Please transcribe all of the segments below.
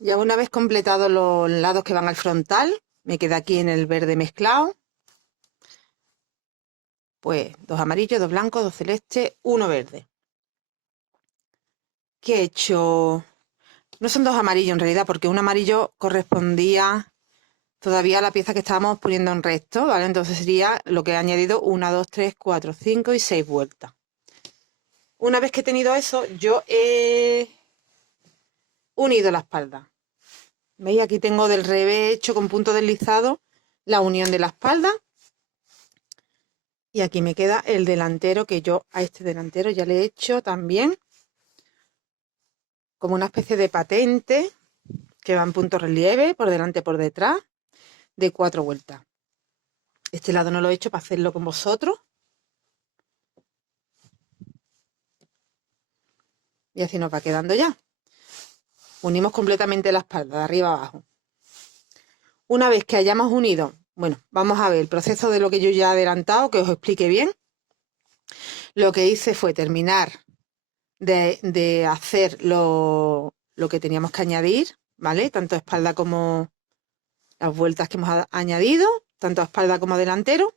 Ya una vez completados los lados que van al frontal, me queda aquí en el verde mezclado, pues dos amarillos, dos blancos, dos celestes, uno verde. ¿Qué he hecho? No son dos amarillos en realidad, porque un amarillo correspondía todavía a la pieza que estábamos poniendo en recto, ¿vale? Entonces sería lo que he añadido: una, dos, tres, cuatro, cinco y seis vueltas. Una vez que he tenido eso, yo he unido la espalda. ¿Veis? Aquí tengo del revés hecho con punto deslizado la unión de la espalda. Y aquí me queda el delantero, que yo a este delantero ya le he hecho también como una especie de patente que va en punto relieve, por delante y por detrás, de 4 vueltas. Este lado no lo he hecho para hacerlo con vosotros. Y así nos va quedando ya. Unimos completamente la espalda, de arriba a abajo. Una vez que hayamos unido, bueno, vamos a ver el proceso de lo que yo ya he adelantado, que os explique bien. Lo que hice fue terminar de hacer lo que teníamos que añadir, ¿vale? Tanto espalda como las vueltas que hemos añadido, tanto a espalda como a delantero.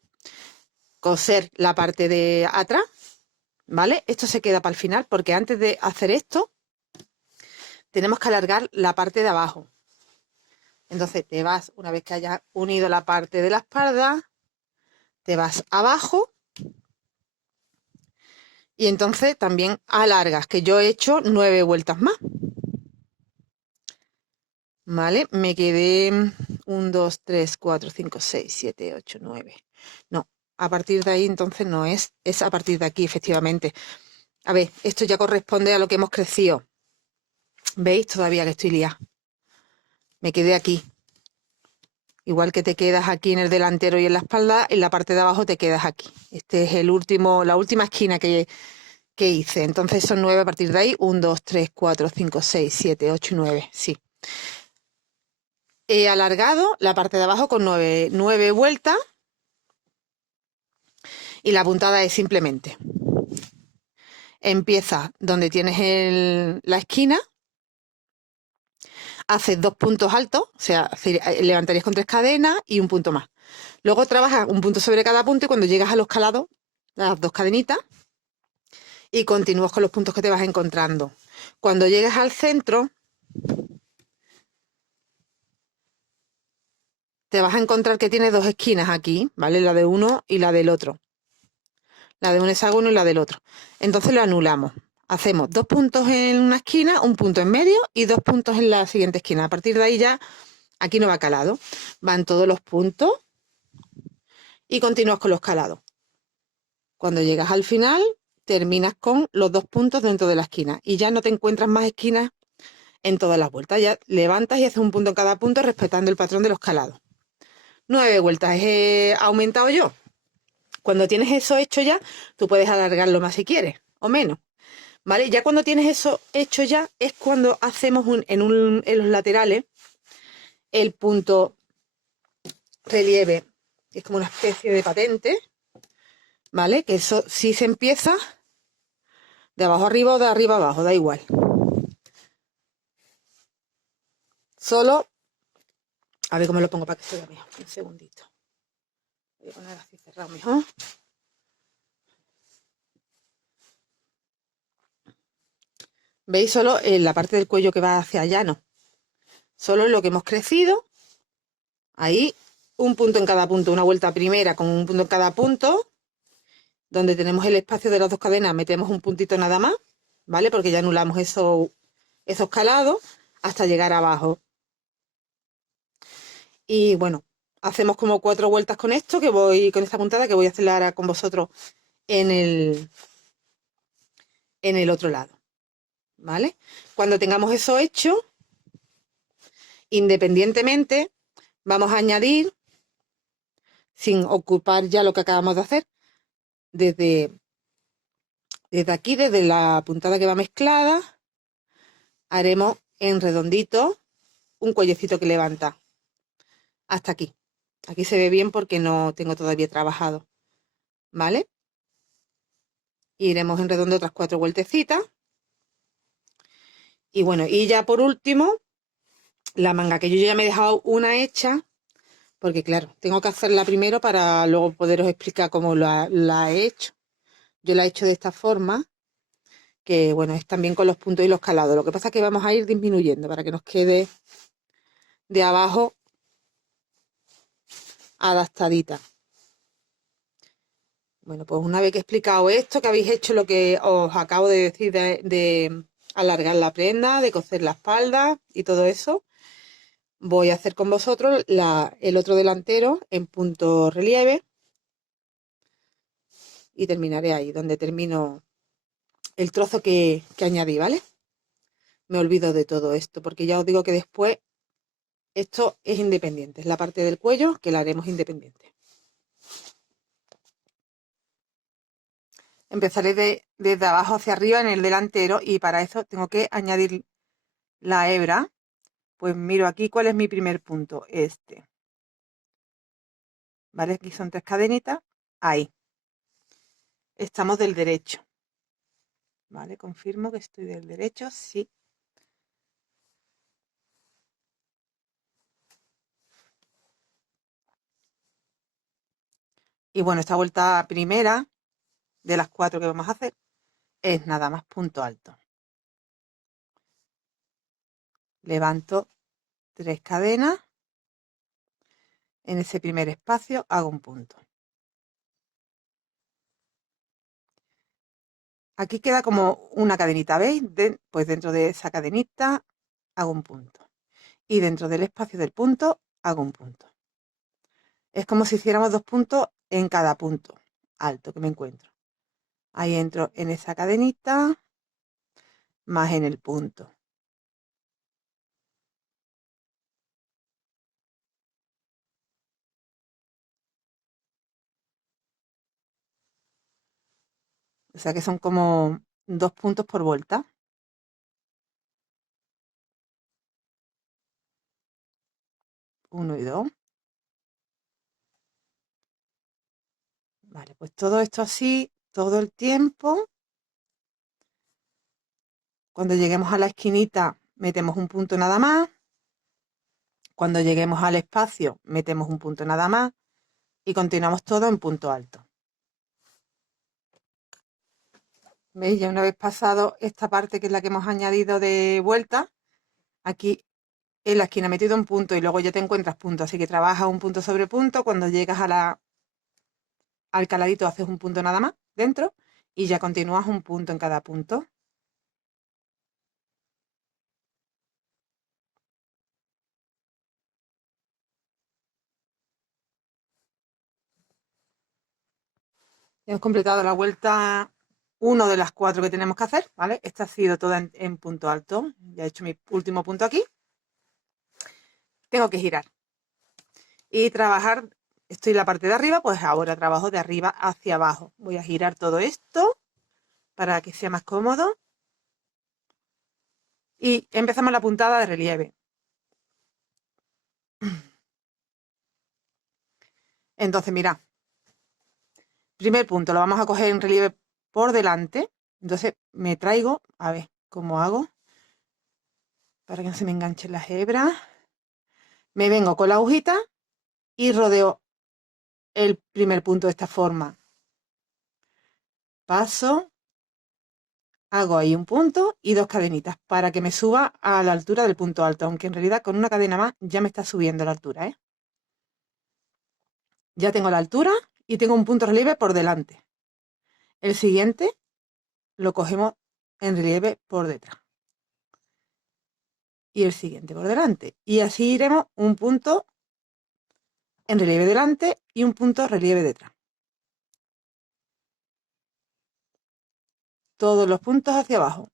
Coser la parte de atrás, ¿vale? Esto se queda para el final, porque antes de hacer esto tenemos que alargar la parte de abajo. Entonces te vas, una vez que hayas unido la parte de la espalda, te vas abajo y entonces también alargas, que yo he hecho 9 vueltas más. ¿Vale? Me quedé 1, 2, 3, 4, 5, 6, 7, 8, 9. No, a partir de ahí entonces no es, es a partir de aquí, efectivamente. A ver, esto ya corresponde a lo que hemos crecido. ¿Veis? Todavía que estoy liada. Me quedé aquí. Igual que te quedas aquí en el delantero y en la espalda, en la parte de abajo te quedas aquí. Este es la última esquina que hice. Entonces son 9 a partir de ahí. 1, 2, 3, 4, 5, 6, 7, 8, 9. Sí. He alargado la parte de abajo con 9 vueltas. Y la puntada es simplemente: empieza donde tienes la esquina, haces 2 puntos altos, o sea, levantarías con 3 cadenas y un punto más. Luego trabajas un punto sobre cada punto y cuando llegas a los calados, las 2 cadenitas, y continúas con los puntos que te vas encontrando. Cuando llegues al centro, te vas a encontrar que tiene 2 esquinas aquí, ¿vale? La de uno y la del otro. La de un hexágono y la del otro. Entonces lo anulamos. Hacemos 2 puntos en una esquina, un punto en medio y 2 puntos en la siguiente esquina. A partir de ahí ya, aquí no va calado. Van todos los puntos y continúas con los calados. Cuando llegas al final, terminas con los 2 puntos dentro de la esquina y ya no te encuentras más esquinas en todas las vueltas. Ya levantas y haces un punto en cada punto respetando el patrón de los calados. 9 vueltas he aumentado yo. Cuando tienes eso hecho ya, tú puedes alargarlo más si quieres o menos. ¿Vale? Ya cuando tienes eso hecho ya es cuando hacemos en los laterales el punto relieve, que es como una especie de patente, ¿vale? Que eso sí se empieza de abajo arriba o de arriba abajo, da igual. Solo, a ver cómo lo pongo para que se vea mejor, un segundito. Voy a poner así cerrado mejor. ¿Veis? Solo en la parte del cuello que va hacia allá, no. Solo en lo que hemos crecido, ahí un punto en cada punto, una vuelta primera con un punto en cada punto. Donde tenemos el espacio de las 2 cadenas, metemos un puntito nada más, ¿vale? Porque ya anulamos esos calados hasta llegar abajo. Y bueno, hacemos como 4 vueltas con esto, con esta puntada, que voy a hacerla ahora con vosotros en el otro lado, ¿vale? Cuando tengamos eso hecho, independientemente, vamos a añadir, sin ocupar ya lo que acabamos de hacer, desde aquí, desde la puntada que va mezclada, haremos en redondito un cuellecito que levanta hasta aquí. Aquí se ve bien porque no tengo todavía trabajado, ¿vale? Iremos en redondo otras 4 vueltecitas. Y bueno, y ya por último, la manga, que yo ya me he dejado una hecha, porque claro, tengo que hacerla primero para luego poderos explicar cómo la he hecho. Yo la he hecho de esta forma, que bueno, es también con los puntos y los calados. Lo que pasa es que vamos a ir disminuyendo para que nos quede de abajo adaptadita. Bueno, pues una vez que he explicado esto, que habéis hecho lo que os acabo de decir de alargar la prenda, de coser la espalda y todo eso, voy a hacer con vosotros el otro delantero en punto relieve y terminaré ahí, donde termino el trozo que añadí, ¿vale? Me olvido de todo esto, porque ya os digo que después esto es independiente, es la parte del cuello que la haremos independiente. Empezaré desde abajo hacia arriba en el delantero y para eso tengo que añadir la hebra. Pues miro aquí cuál es mi primer punto, este. ¿Vale? Aquí son 3 cadenitas, ahí. Estamos del derecho. ¿Vale? Confirmo que estoy del derecho, sí. Y bueno, esta vuelta primera de las 4 que vamos a hacer es nada más punto alto. Levanto 3 cadenas. En ese primer espacio hago un punto. Aquí queda como una cadenita, ¿veis? Pues dentro de esa cadenita hago un punto. Y dentro del espacio del punto hago un punto. Es como si hiciéramos 2 puntos en cada punto alto que me encuentro. Ahí entro en esa cadenita, más en el punto. O sea que son como 2 puntos por vuelta. Uno y 2. Vale, pues todo esto así, todo el tiempo. Cuando lleguemos a la esquinita, metemos un punto nada más. Cuando lleguemos al espacio, metemos un punto nada más. Y continuamos todo en punto alto. ¿Veis? Ya una vez pasado esta parte que es la que hemos añadido de vuelta, aquí en la esquina he metido un punto y luego ya te encuentras punto. Así que trabajas un punto sobre punto. Cuando llegas al caladito haces un punto nada más dentro y ya continúas un punto en cada punto. Hemos completado la vuelta 1 de las 4 que tenemos que hacer, ¿vale? Esta ha sido toda en punto alto. Ya he hecho mi último punto aquí. Tengo que girar y trabajar. Estoy en la parte de arriba, pues ahora trabajo de arriba hacia abajo. Voy a girar todo esto para que sea más cómodo. Y empezamos la puntada de relieve. Entonces, mirad. Primer punto, lo vamos a coger en relieve por delante. Entonces me traigo, a ver cómo hago para que no se me enganchen las hebras. Me vengo con la agujita y rodeo el primer punto de esta forma. Paso, hago ahí un punto y 2 cadenitas para que me suba a la altura del punto alto, aunque en realidad con una cadena más ya me está subiendo la altura, ¿eh? Ya tengo la altura y tengo un punto relieve por delante. El siguiente lo cogemos en relieve por detrás. Y el siguiente por delante. Y así iremos un punto en relieve delante y un punto relieve detrás. Todos los puntos hacia abajo.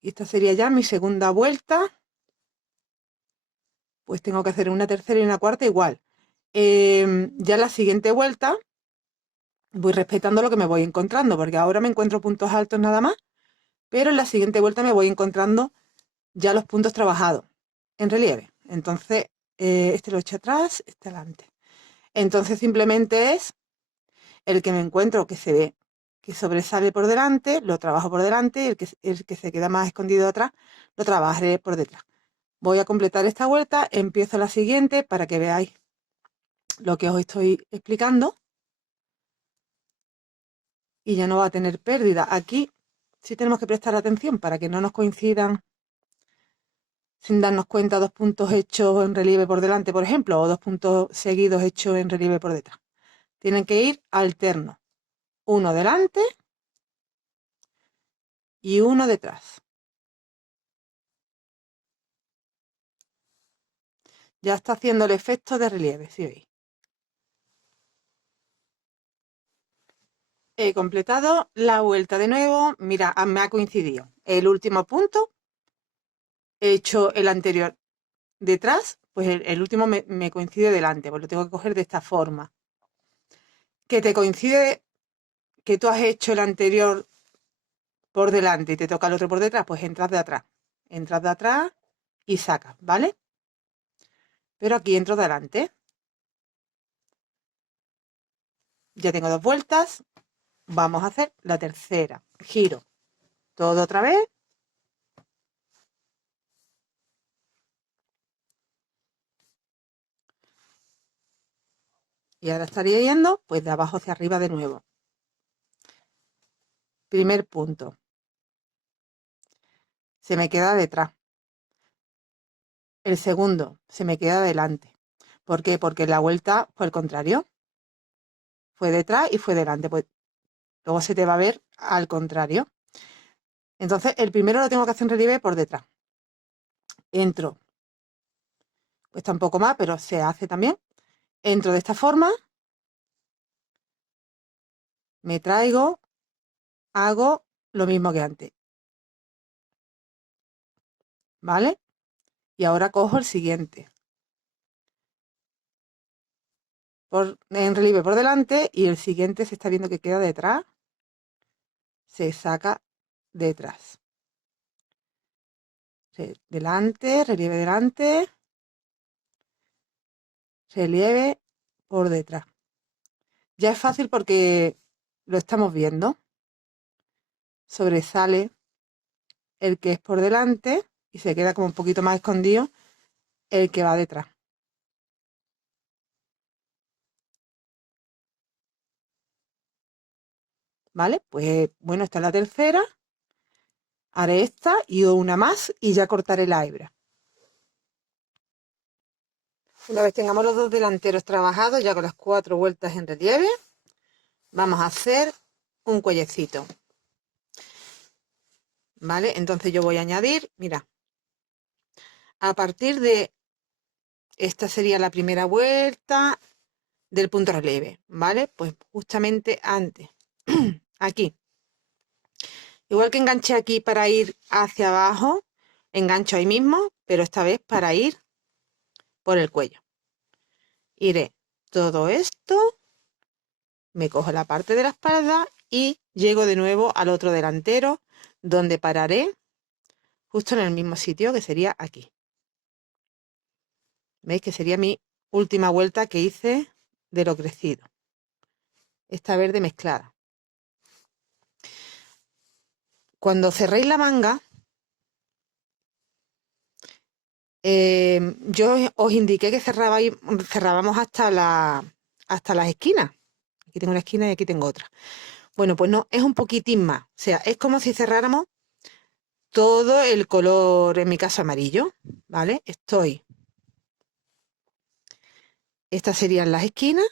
Y esta sería ya mi segunda vuelta. Pues tengo que hacer una tercera y una cuarta igual. Ya la siguiente vuelta voy respetando lo que me voy encontrando, porque ahora me encuentro puntos altos nada más, pero en la siguiente vuelta me voy encontrando ya los puntos trabajados en relieve. Entonces, este lo echo atrás, este adelante. Entonces simplemente es el que me encuentro que se ve que sobresale por delante, lo trabajo por delante, el que se queda más escondido atrás, lo trabajaré por detrás. Voy a completar esta vuelta, empiezo la siguiente para que veáis lo que os estoy explicando y ya no va a tener pérdida. Aquí sí tenemos que prestar atención para que no nos coincidan sin darnos cuenta dos puntos hechos en relieve por delante, por ejemplo, o dos puntos seguidos hechos en relieve por detrás. Tienen que ir alternos, uno delante y uno detrás. Ya está haciendo el efecto de relieve, si veis. He completado la vuelta de nuevo. Mira, me ha coincidido el último punto. He hecho el anterior detrás, pues el último me coincide delante, pues lo tengo que coger de esta forma. Que te coincide que tú has hecho el anterior por delante y te toca el otro por detrás, pues entras de atrás. Entras de atrás y sacas, ¿vale? Pero aquí entro de adelante. Ya tengo dos vueltas. Vamos a hacer la tercera. Giro todo otra vez. Y ahora estaría yendo pues de abajo hacia arriba de nuevo. Primer punto. Se me queda detrás. El segundo se me queda delante. ¿Por qué? Porque la vuelta fue el contrario. Fue detrás y fue delante. Pues luego se te va a ver al contrario. Entonces el primero lo tengo que hacer en relieve por detrás. Entro. Cuesta un poco más, pero se hace también. Entro de esta forma. Me traigo. Hago lo mismo que antes. ¿Vale? Y ahora cojo el siguiente. En relieve por delante y el siguiente se está viendo que queda detrás. Se saca detrás. Delante, relieve delante, relieve por detrás. Ya es fácil porque lo estamos viendo. Sobresale el que es por delante y se queda como un poquito más escondido el que va detrás. ¿Vale? Pues bueno, esta es la tercera. Haré esta y una más y ya cortaré la hebra. Una vez tengamos los dos delanteros trabajados, ya con las 4 vueltas en relieve, vamos a hacer un cuellecito. ¿Vale? Entonces yo voy a añadir, mira, a partir de esta sería la primera vuelta del punto relieve, ¿vale? Pues justamente antes, aquí. Igual que enganché aquí para ir hacia abajo, engancho ahí mismo, pero esta vez para ir por el cuello. Iré todo esto, me cojo la parte de la espalda y llego de nuevo al otro delantero, donde pararé justo en el mismo sitio, que sería aquí. ¿Veis? Que sería mi última vuelta que hice de lo crecido. Esta verde mezclada. Cuando cerréis la manga, yo os indiqué que cerrábamos hasta las esquinas. Aquí tengo una esquina y aquí tengo otra. Bueno, pues no, es un poquitín más. O sea, es como si cerráramos todo el color, en mi caso amarillo, ¿vale? Estas serían las esquinas,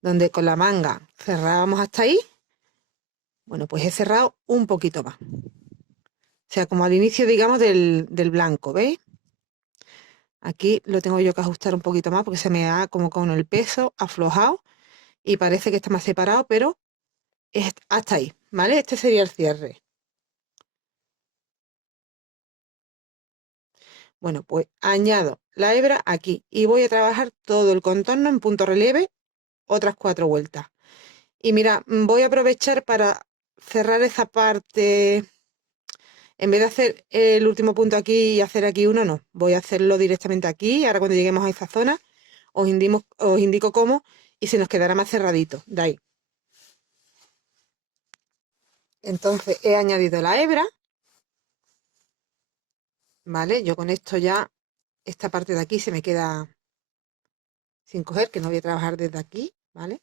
donde con la manga cerrábamos hasta ahí. Bueno, pues he cerrado un poquito más. O sea, como al inicio, digamos, del blanco, ¿veis? Aquí lo tengo yo que ajustar un poquito más porque se me ha como con el peso aflojado y parece que está más separado, pero es hasta ahí, ¿vale? Este sería el cierre. Bueno, pues añado la hebra aquí y voy a trabajar todo el contorno en punto relieve, otras 4 vueltas. Y mira, voy a aprovechar para cerrar esa parte. En vez de hacer el último punto aquí y hacer aquí uno, no. Voy a hacerlo directamente aquí. Ahora cuando lleguemos a esa zona os indico cómo y se nos quedará más cerradito. De ahí. Entonces he añadido la hebra, ¿vale? Yo con esto ya, esta parte de aquí se me queda sin coger, que no voy a trabajar desde aquí, ¿vale?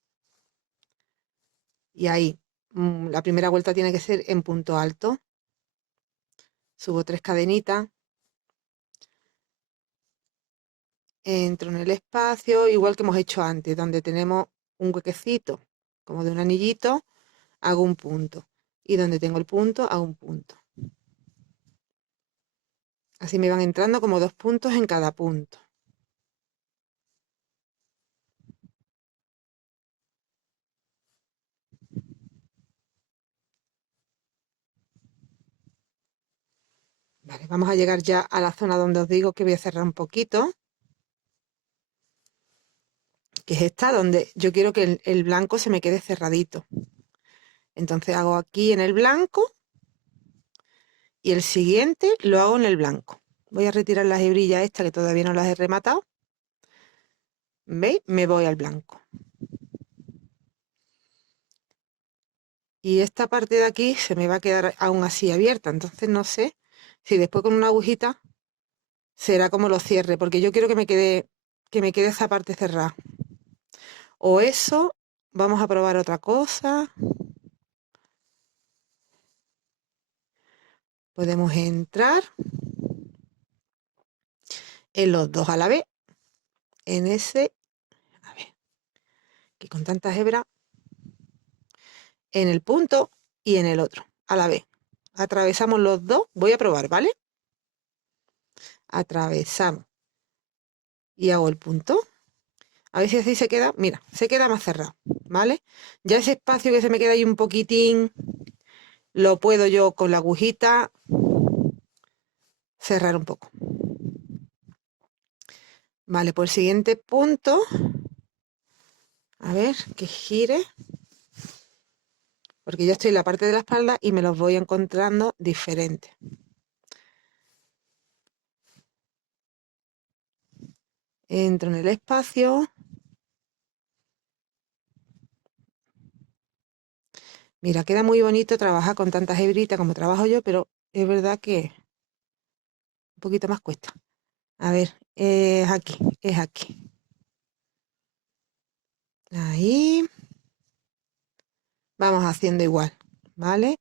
Y ahí, la primera vuelta tiene que ser en punto alto. Subo 3 cadenitas, entro en el espacio, igual que hemos hecho antes, donde tenemos un huequecito, como de un anillito, hago un punto. Y donde tengo el punto, hago un punto. Así me van entrando como 2 puntos en cada punto. Vale, vamos a llegar ya a la zona donde os digo que voy a cerrar un poquito, que es esta, donde yo quiero que el blanco se me quede cerradito. Entonces hago aquí en el blanco y el siguiente lo hago en el blanco. Voy a retirar las hebrillas estas que todavía no las he rematado. ¿Veis? Me voy al blanco. Y esta parte de aquí se me va a quedar aún así abierta, entonces no sé si después con una agujita será como lo cierre, porque yo quiero que me quede esa parte cerrada. O eso, vamos a probar otra cosa. Podemos entrar en los dos a la vez, en ese, a ver, que con tantas hebras, en el punto y en el otro, a la vez. Atravesamos los dos, voy a probar, ¿vale? Atravesamos y hago el punto. A ver si así se queda, mira, se queda más cerrado, ¿vale? Ya ese espacio que se me queda ahí un poquitín, lo puedo yo con la agujita cerrar un poco. Vale, pues el siguiente punto, a ver, que gire, porque ya estoy en la parte de la espalda y me los voy encontrando diferentes. Entro en el espacio. Mira, queda muy bonito trabajar con tantas hebritas como trabajo yo, pero es verdad que un poquito más cuesta. A ver, es aquí, es aquí. Ahí. Vamos haciendo igual, ¿vale?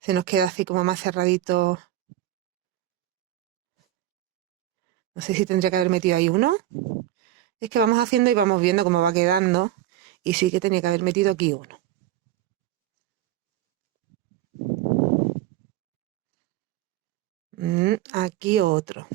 Se nos queda así como más cerradito. No sé si tendría que haber metido ahí uno. Es que vamos haciendo y vamos viendo cómo va quedando. Y sí que tenía que haber metido aquí uno. Aquí otro.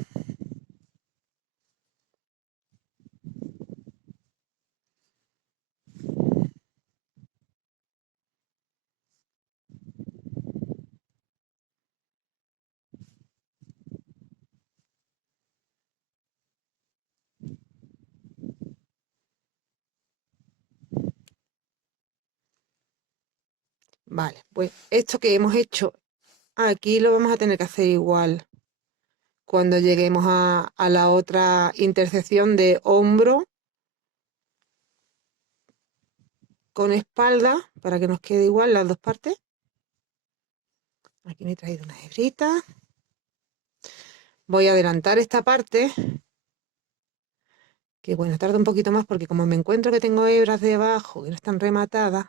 Vale, pues esto que hemos hecho aquí lo vamos a tener que hacer igual cuando lleguemos a la otra intersección de hombro con espalda, para que nos quede igual las dos partes. Aquí me he traído una hebrita. Voy a adelantar esta parte, que bueno, tarda un poquito más porque como me encuentro que tengo hebras debajo que no están rematadas,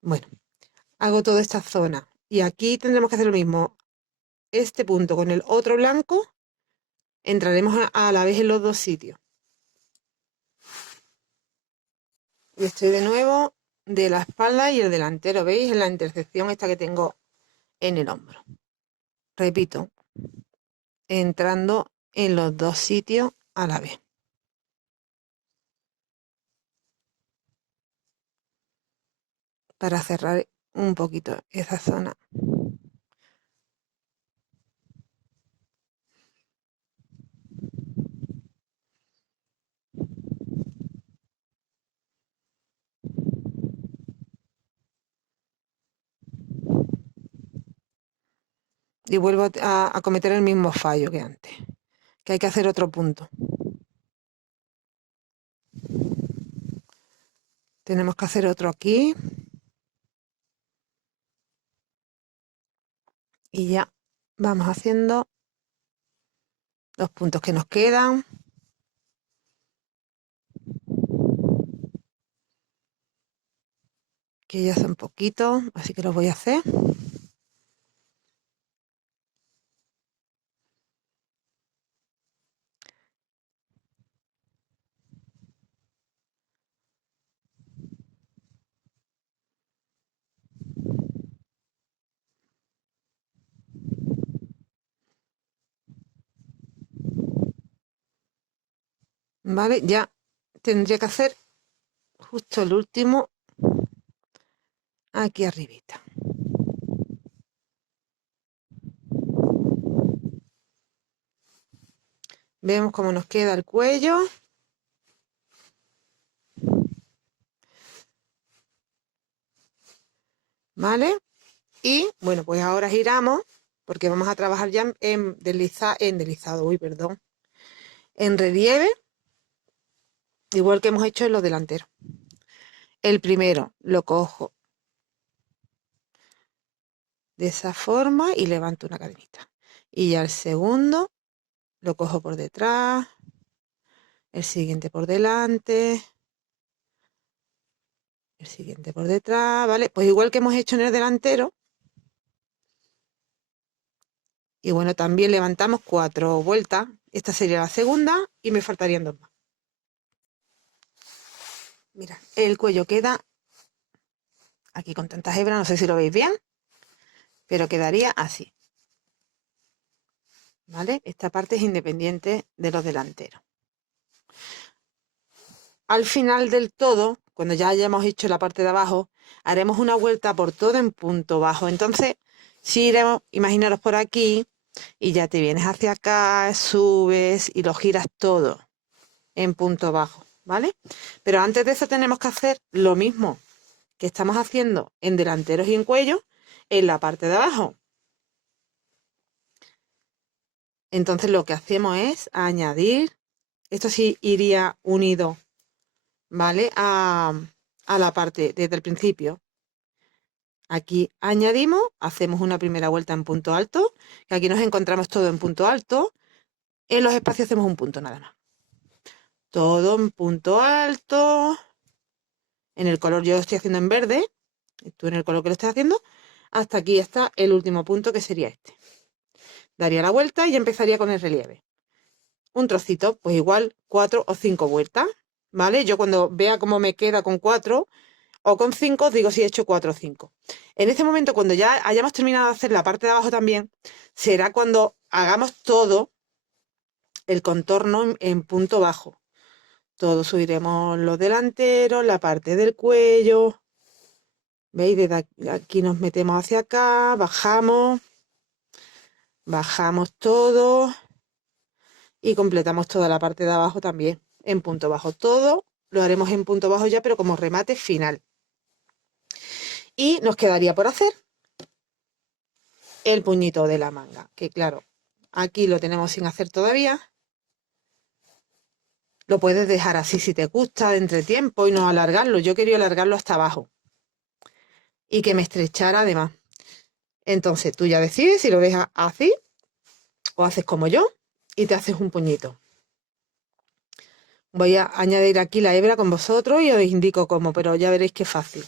bueno, hago toda esta zona. Y aquí tendremos que hacer lo mismo. Este punto con el otro blanco, entraremos a la vez en los dos sitios. Y estoy de nuevo de la espalda y el delantero, ¿veis? En la intersección esta que tengo en el hombro. Repito, entrando en los dos sitios a la vez. Para cerrar un poquito esa zona. Y vuelvo a cometer el mismo fallo que antes, que hay que hacer otro punto. Tenemos que hacer otro aquí. Y ya vamos haciendo los puntos que nos quedan. Que ya son poquitos, así que los voy a hacer. Vale, ya tendría que hacer justo el último aquí arribita. Vemos cómo nos queda el cuello. ¿Vale? Y bueno, pues ahora giramos porque vamos a trabajar ya en deslizado, perdón, en relieve, igual que hemos hecho en los delanteros. El primero lo cojo de esa forma y levanto una cadenita. Y ya el segundo lo cojo por detrás, el siguiente por delante, el siguiente por detrás, ¿vale? Pues igual que hemos hecho en el delantero. Y bueno, también levantamos 4 vueltas. Esta sería la segunda y me faltarían 2 más. Mira, el cuello queda aquí con tantas hebras, no sé si lo veis bien, pero quedaría así. ¿Vale? Esta parte es independiente de los delanteros. Al final del todo, cuando ya hayamos hecho la parte de abajo, haremos una vuelta por todo en punto bajo. Entonces, si iremos, imaginaros por aquí, y ya te vienes hacia acá, subes y lo giras todo en punto bajo, ¿vale? Pero antes de eso tenemos que hacer lo mismo que estamos haciendo en delanteros y en cuello, en la parte de abajo. Entonces lo que hacemos es añadir, esto sí iría unido, ¿vale? A la parte desde el principio. Aquí añadimos, hacemos una primera vuelta en punto alto, que aquí nos encontramos todo en punto alto. En los espacios hacemos un punto nada más. Todo en punto alto. En el color yo lo estoy haciendo en verde, tú en el color que lo estás haciendo. Hasta aquí está el último punto, que sería este. Daría la vuelta y empezaría con el relieve. Un trocito, pues igual 4 o 5 vueltas, ¿vale? Yo cuando vea cómo me queda con 4 o con 5, os digo si he hecho 4 o 5. En este momento, cuando ya hayamos terminado de hacer la parte de abajo también, será cuando hagamos todo el contorno en punto bajo. Todo subiremos los delanteros, la parte del cuello. ¿Veis? Desde aquí nos metemos hacia acá, bajamos todo y completamos toda la parte de abajo también en punto bajo. Todo lo haremos en punto bajo ya, pero como remate final. Y nos quedaría por hacer el puñito de la manga, que claro, aquí lo tenemos sin hacer todavía. Lo puedes dejar así si te gusta de entretiempo y no alargarlo. Yo quería alargarlo hasta abajo y que me estrechara además. Entonces tú ya decides si lo dejas así o haces como yo y te haces un puñito. Voy a añadir aquí la hebra con vosotros y os indico cómo, pero ya veréis que es fácil.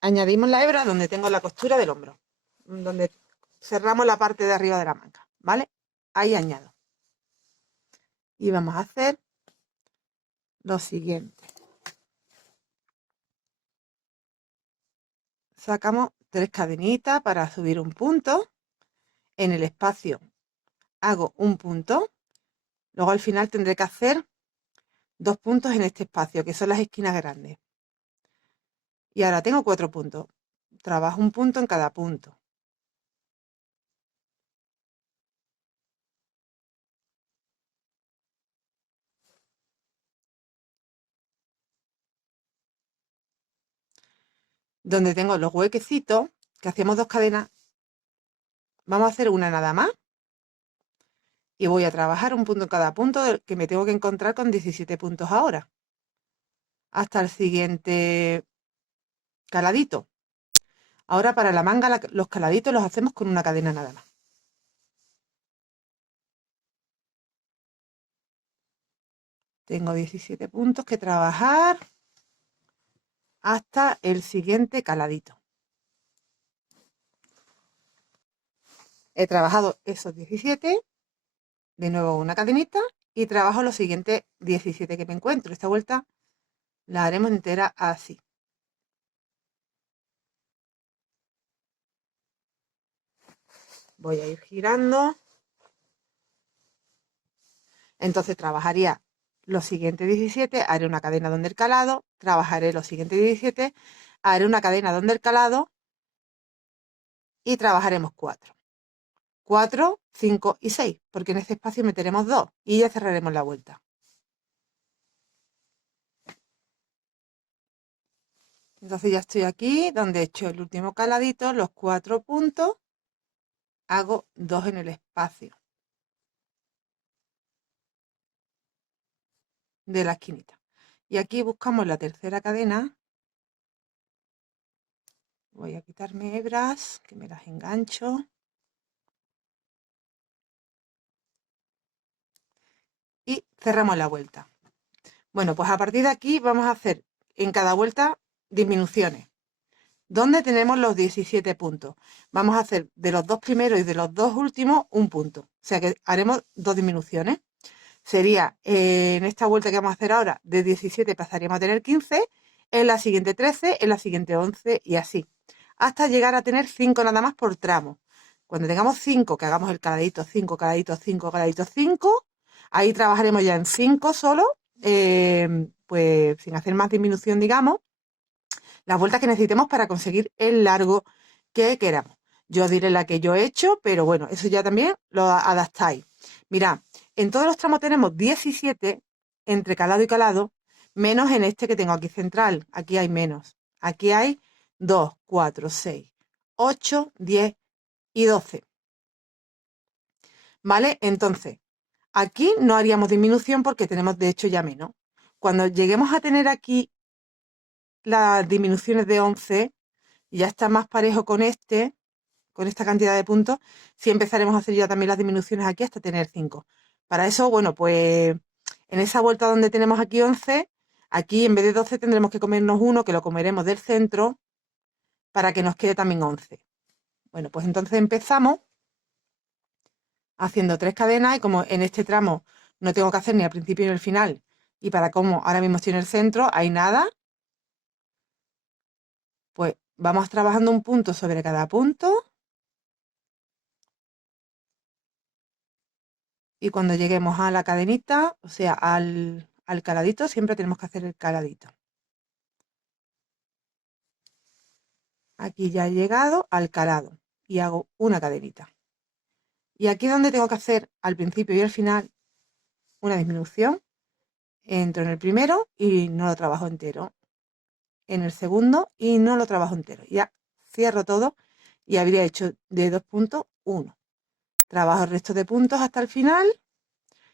Añadimos la hebra donde tengo la costura del hombro, donde cerramos la parte de arriba de la manga, ¿vale? Ahí añado. Y vamos a hacer lo siguiente. Sacamos 3 cadenitas para subir un punto. En el espacio hago un punto. Luego al final tendré que hacer 2 puntos en este espacio, que son las esquinas grandes. Y ahora tengo 4 puntos. Trabajo un punto en cada punto. Donde tengo los huequecitos, que hacemos 2 cadenas, vamos a hacer una nada más. Y voy a trabajar un punto en cada punto, que me tengo que encontrar con 17 puntos ahora. hasta el siguiente caladito. Ahora para la manga los caladitos los hacemos con una cadena nada más. Tengo 17 puntos que trabajar hasta el siguiente caladito. He trabajado esos 17, de nuevo una cadenita y trabajo los siguientes 17 que me encuentro. Esta vuelta la haremos entera así. Voy a ir girando. Entonces trabajaría los siguientes 17, haré una cadena donde el calado, trabajaré los siguientes 17, haré una cadena donde el calado y trabajaremos 4. 4, 5 y 6, porque en este espacio meteremos 2 y ya cerraremos la vuelta. Entonces ya estoy aquí donde he hecho el último caladito, los 4 puntos, hago 2 en el espacio de la esquinita. Y aquí buscamos la tercera cadena. Voy a quitarme hebras, que me las engancho. Y cerramos la vuelta. Bueno, pues a partir de aquí vamos a hacer en cada vuelta disminuciones. ¿Dónde tenemos los 17 puntos? Vamos a hacer de los dos primeros y de los dos últimos un punto. O sea que haremos 2 disminuciones. Sería en esta vuelta que vamos a hacer ahora, de 17 pasaríamos a tener 15, en la siguiente 13, en la siguiente 11 y así. Hasta llegar a tener 5 nada más por tramo. Cuando tengamos 5, que hagamos el caladito 5, caladito 5, caladito 5, ahí trabajaremos ya en 5 solo, pues sin hacer más disminución, digamos, las vueltas que necesitemos para conseguir el largo que queramos. Yo os diré la que yo he hecho, pero bueno, eso ya también lo adaptáis. Mirad, en todos los tramos tenemos 17 entre calado y calado, menos en este que tengo aquí central. Aquí hay menos. Aquí hay 2, 4, 6, 8, 10 y 12. ¿Vale? Entonces, aquí no haríamos disminución porque tenemos de hecho ya menos. Cuando lleguemos a tener aquí las disminuciones de 11, ya está más parejo con esta cantidad de puntos, sí empezaremos a hacer ya también las disminuciones aquí hasta tener 5. Para eso, bueno, pues en esa vuelta donde tenemos aquí 11, aquí en vez de 12 tendremos que comernos uno, que lo comeremos del centro, para que nos quede también 11. Bueno, pues entonces empezamos haciendo 3 cadenas y como en este tramo no tengo que hacer ni al principio ni al final, y para como ahora mismo estoy en el centro, hay nada, pues vamos trabajando un punto sobre cada punto. Y cuando lleguemos a la cadenita, o sea, al caladito, siempre tenemos que hacer el caladito. Aquí ya he llegado al calado y hago una cadenita. Y aquí es donde tengo que hacer al principio y al final una disminución. Entro en el primero y no lo trabajo entero. En el segundo y no lo trabajo entero. Ya cierro todo y habría hecho de 2 puntos 1. Trabajo el resto de puntos hasta el final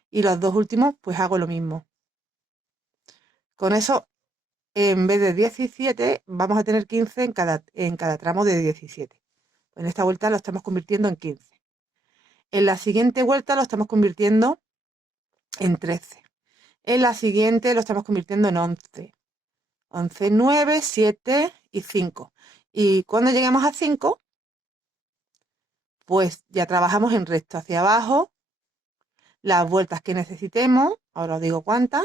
y los dos últimos pues hago lo mismo. Con eso, en vez de 17, vamos a tener 15 en cada tramo de 17. En esta vuelta lo estamos convirtiendo en 15. En la siguiente vuelta lo estamos convirtiendo en 13. En la siguiente lo estamos convirtiendo en 11. 11, 9, 7 y 5. Y cuando lleguemos a 5, pues ya trabajamos en recto hacia abajo, las vueltas que necesitemos, ahora os digo cuántas,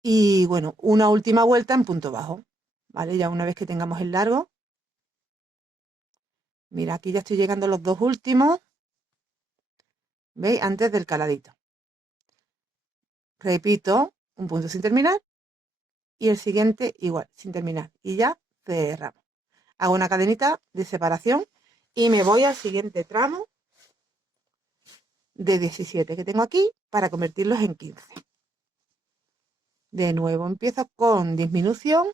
y bueno, una última vuelta en punto bajo, ¿vale? Ya una vez que tengamos el largo. Mira, aquí ya estoy llegando a los dos últimos, ¿veis? Antes del caladito. Repito, un punto sin terminar y el siguiente igual, sin terminar. Y ya cerramos. Hago una cadenita de separación y me voy al siguiente tramo de 17 que tengo aquí para convertirlos en 15. De nuevo empiezo con disminución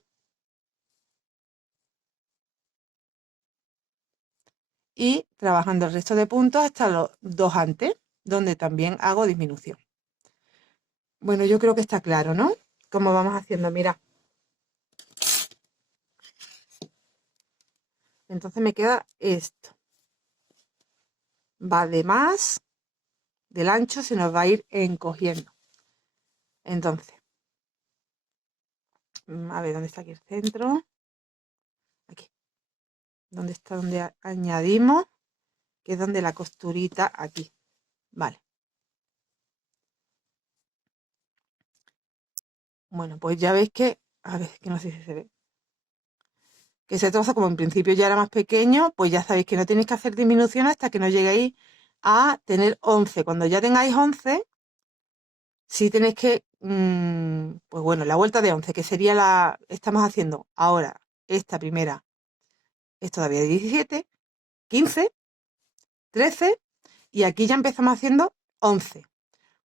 y trabajando el resto de puntos hasta los dos antes, donde también hago disminución. Bueno, yo creo que está claro, ¿no? como vamos haciendo, mira. Entonces me queda esto. Va de más, del ancho se nos va a ir encogiendo. Entonces, a ver, ¿dónde está aquí el centro? Aquí. ¿Dónde está donde añadimos? Que es donde la costurita, aquí. Vale. Bueno, pues ya veis que, a ver, que no sé si se ve. Que ese trozo, como en principio ya era más pequeño, pues ya sabéis que no tenéis que hacer disminución hasta que no lleguéis a tener 11. Cuando ya tengáis 11, sí tenéis que, pues bueno, la vuelta de 11, que sería estamos haciendo ahora, esta primera, es todavía de 17, 15, 13, y aquí ya empezamos haciendo 11.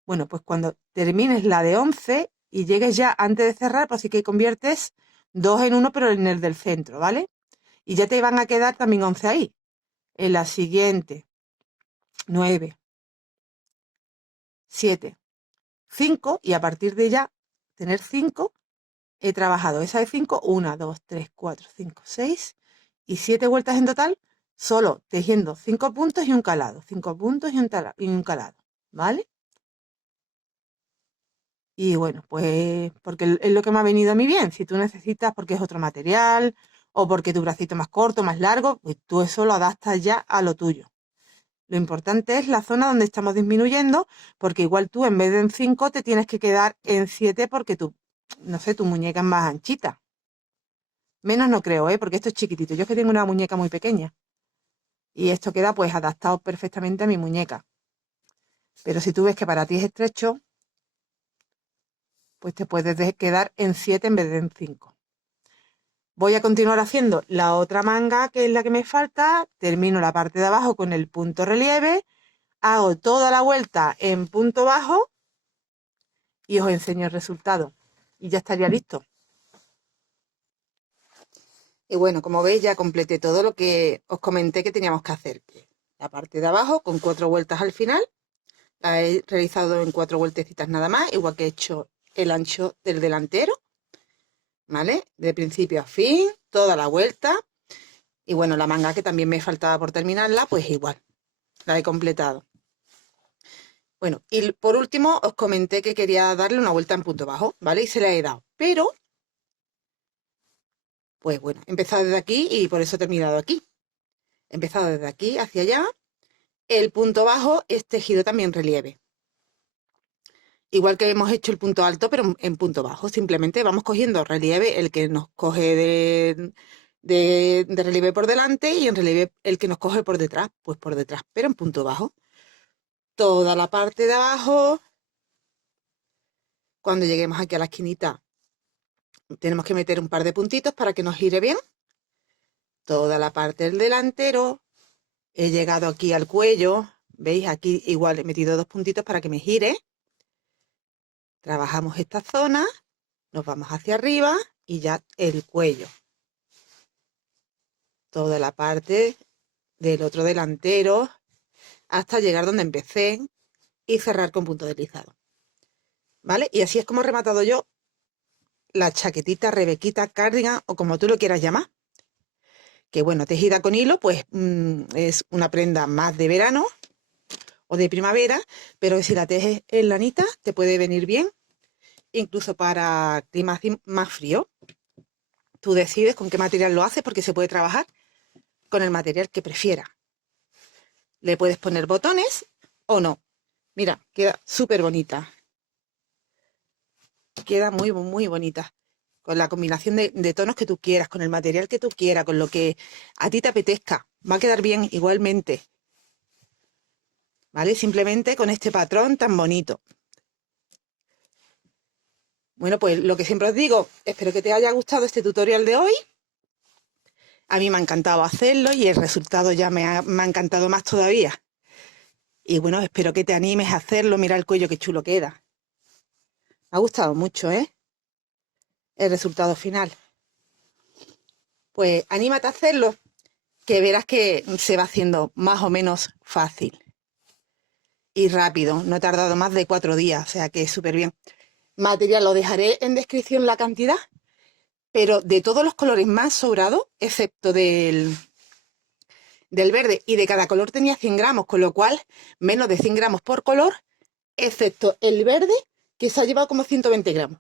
Bueno, pues cuando termines la de 11 y llegues ya antes de cerrar, pues sí que conviertes 2 en 1, pero en el del centro, ¿vale? Y ya te van a quedar también 11 ahí. En la siguiente, 9, 7, 5, y a partir de ya tener 5, he trabajado esa de 5, 1, 2, 3, 4, 5, 6 y 7 vueltas en total, solo tejiendo 5 puntos y un calado, 5 puntos y un calado, ¿vale? Y bueno, pues porque es lo que me ha venido a mí bien. Si tú necesitas porque es otro material o porque tu bracito es más corto, más largo, pues tú eso lo adaptas ya a lo tuyo. Lo importante es la zona donde estamos disminuyendo, porque igual tú en vez de en 5 te tienes que quedar en 7 porque no sé, tu muñeca es más anchita. Menos no creo, porque esto es chiquitito. Yo es que tengo una muñeca muy pequeña y esto queda pues adaptado perfectamente a mi muñeca. Pero si tú ves que para ti es estrecho, pues te puedes quedar en 7 en vez de en 5. Voy a continuar haciendo la otra manga, que es la que me falta. Termino la parte de abajo con el punto relieve, hago toda la vuelta en punto bajo y os enseño el resultado. Y ya estaría listo. Y bueno, como veis ya completé todo lo que os comenté que teníamos que hacer. La parte de abajo con 4 vueltas al final. La he realizado en 4 vueltecitas nada más, igual que he hecho el ancho del delantero. ¿Vale? De principio a fin, toda la vuelta. Y bueno, la manga que también me faltaba por terminarla, pues igual, la he completado. Bueno, y por último os comenté que quería darle una vuelta en punto bajo, ¿vale? Y se la he dado. Pero, pues bueno, he empezado desde aquí y por eso he terminado aquí. He empezado desde aquí hacia allá. El punto bajo es tejido también relieve. Igual que hemos hecho el punto alto, pero en punto bajo. Simplemente vamos cogiendo relieve, el que nos coge de relieve por delante, y en relieve el que nos coge por detrás, pues por detrás, pero en punto bajo. Toda la parte de abajo, cuando lleguemos aquí a la esquinita, tenemos que meter un par de puntitos para que nos gire bien. Toda la parte del delantero, he llegado aquí al cuello, ¿veis? Aquí igual he metido 2 puntitos para que me gire. Trabajamos esta zona, nos vamos hacia arriba y ya el cuello. Toda la parte del otro delantero hasta llegar donde empecé y cerrar con punto deslizado. ¿Vale? Y así es como he rematado yo la chaquetita, rebequita, cardigan o como tú lo quieras llamar. Que bueno, tejida con hilo, pues es una prenda más de verano o de primavera, pero si la tejes en lanita te puede venir bien, incluso para climas más frío. Tú decides con qué material lo haces porque se puede trabajar con el material que prefieras. Le puedes poner botones o no. Mira, queda súper bonita. Queda muy, muy bonita. Con la combinación de tonos que tú quieras, con el material que tú quieras, con lo que a ti te apetezca. Va a quedar bien igualmente. ¿Vale? Simplemente con este patrón tan bonito. Bueno, pues lo que siempre os digo, espero que te haya gustado este tutorial de hoy. A mí me ha encantado hacerlo y el resultado ya me ha encantado más todavía. Y bueno, espero que te animes a hacerlo. Mira el cuello, qué chulo queda. Me ha gustado mucho, el resultado final. Pues anímate a hacerlo, que verás que se va haciendo más o menos fácil y rápido. No he tardado más de 4 días, o sea que es súper bien. Material, lo dejaré en descripción la cantidad, pero de todos los colores más sobrados, excepto del verde, y de cada color tenía 100 gramos, con lo cual menos de 100 gramos por color, excepto el verde, que se ha llevado como 120 gramos,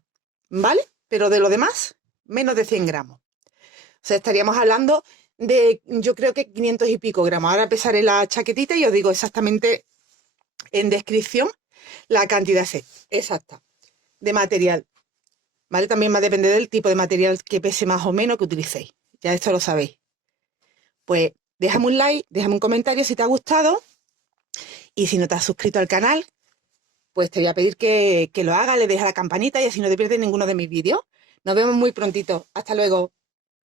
¿vale? Pero de lo demás, menos de 100 gramos. O sea, estaríamos hablando de, yo creo que 500 y pico gramos. Ahora pesaré la chaquetita y os digo exactamente en descripción la cantidad exacta de material, ¿vale? También va a depender del tipo de material que pese más o menos que utilicéis. Ya esto lo sabéis. Pues déjame un like, déjame un comentario si te ha gustado, y si no te has suscrito al canal, pues te voy a pedir que lo hagas, le dejes a la campanita y así no te pierdes ninguno de mis vídeos. Nos vemos muy prontito. Hasta luego.